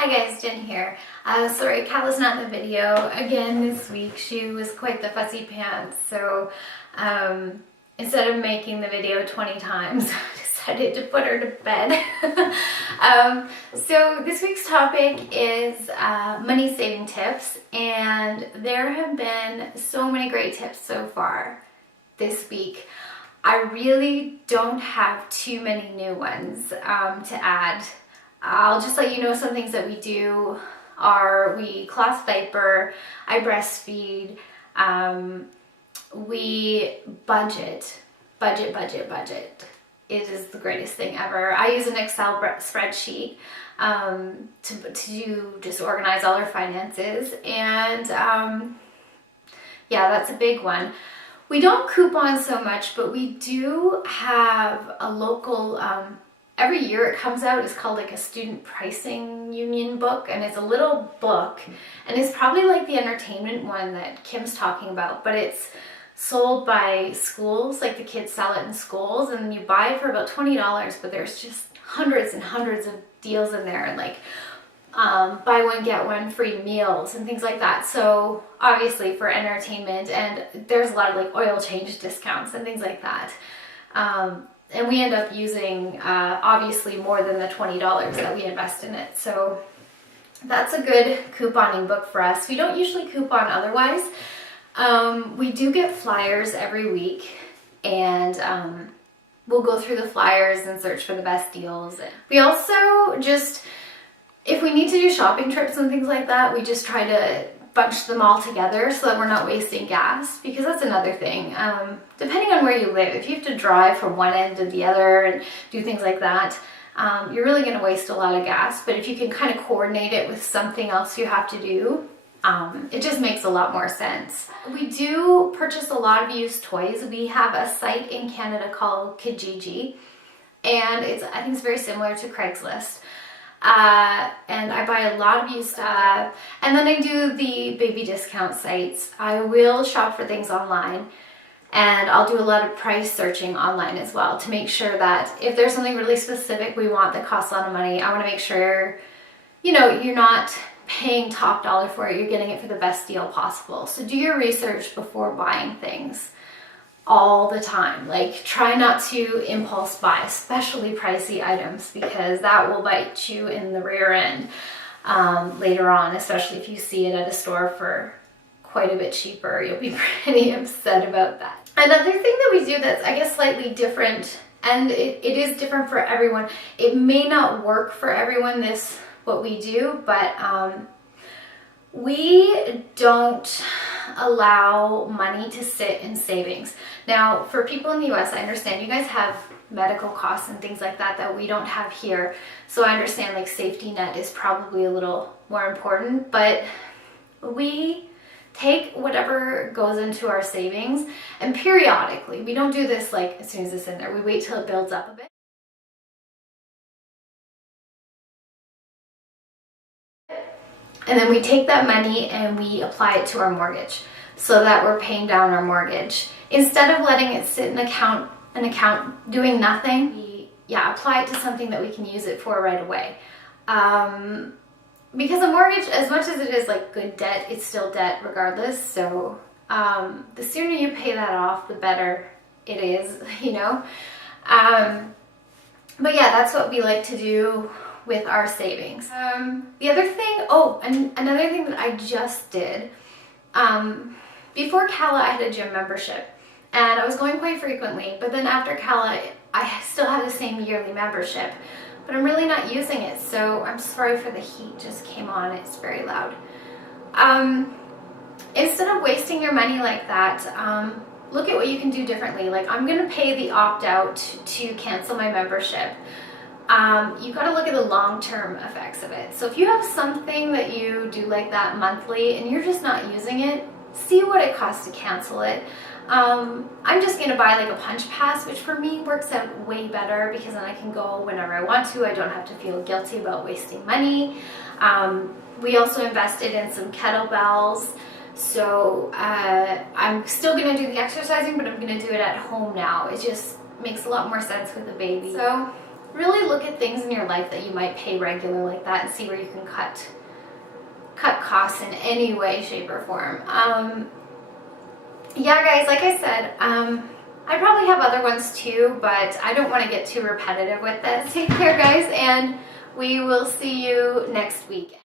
Hi guys, Jen here. Sorry, Kala's not in the video again this week. She was quite the fussy pants, so instead of making the video 20 times, I decided to put her to bed. So this week's topic is money saving tips, and there have been so many great tips so far this week. I really don't have too many new ones to add. I'll just let you know some things that we do are we cloth diaper, I breastfeed, we budget. It is the greatest thing ever. I use an Excel spreadsheet to just organize all our finances, and yeah, that's a big one. We don't coupon so much, but we do have a local every year it comes out. It's called like a student pricing union book, and it's a little book, and it's probably like the entertainment one that Kim's talking about, but it's sold by schools, like the kids sell it in schools, and you buy it for about $20, but there's just hundreds and hundreds of deals in there, and like buy one get one free meals and things like that. So obviously for entertainment, and there's a lot of like oil change discounts and things like that. And we end up using obviously more than the $20 that we invest in it. So that's a good couponing book for us. We don't usually coupon otherwise. We do get flyers every week, and we'll go through the flyers and search for the best deals. We also just, if we need to do shopping trips and things like that, we just try to bunch them all together so that we're not wasting gas, because that's another thing. Depending on where you live, if you have to drive from one end to the other and do things like that, you're really going to waste a lot of gas. But if you can kind of coordinate it with something else you have to do, it just makes a lot more sense. We do purchase a lot of used toys. We have a site in Canada called Kijiji, and I think it's very similar to Craigslist. And I buy a lot of used stuff, and then I do the baby discount sites. I will shop for things online, and I'll do a lot of price searching online as well to make sure that if there's something really specific we want that costs a lot of money, I want to make sure, you know, you're not paying top dollar for it, you're getting it for the best deal possible. So do your research before buying things all the time. Like, try not to impulse buy, especially pricey items, because that will bite you in the rear end later on, especially if you see it at a store for quite a bit cheaper. You'll be pretty upset about that. Another thing that we do that's, I guess, slightly different, and it is different for everyone. It may not work for everyone, what we do, but we don't allow money to sit in savings. Now, for people in the US, I understand you guys have medical costs and things like that we don't have here. So I understand like safety net is probably a little more important, but we take whatever goes into our savings, and periodically, we don't do this like as soon as it's in there. We wait till it builds up a bit. And then we take that money and we apply it to our mortgage so that we're paying down our mortgage. Instead of letting it sit in an account doing nothing, we apply it to something that we can use it for right away. Because a mortgage, as much as it is like good debt, it's still debt regardless. So the sooner you pay that off, the better it is, you know. But yeah, that's what we like to do with our savings. The other thing, another thing that I just did, before Kala I had a gym membership, and I was going quite frequently, but then after Kala I still have the same yearly membership, but I'm really not using it, so I'm sorry for the heat just came on, it's very loud. Instead of wasting your money like that, look at what you can do differently. Like, I'm gonna pay the opt-out to cancel my membership. You got to look at the long-term effects of it. So if you have something that you do like that monthly and you're just not using it, see what it costs to cancel it. I'm just going to buy like a punch pass, which for me works out way better, because then I can go whenever I want to. I don't have to feel guilty about wasting money. We also invested in some kettlebells. So I'm still going to do the exercising, but I'm going to do it at home now. It just makes a lot more sense with the baby. So really look at things in your life that you might pay regular like that and see where you can cut costs in any way, shape, or form. Yeah, guys, like I said, I probably have other ones too, but I don't want to get too repetitive with this. Take care, guys, and we will see you next week.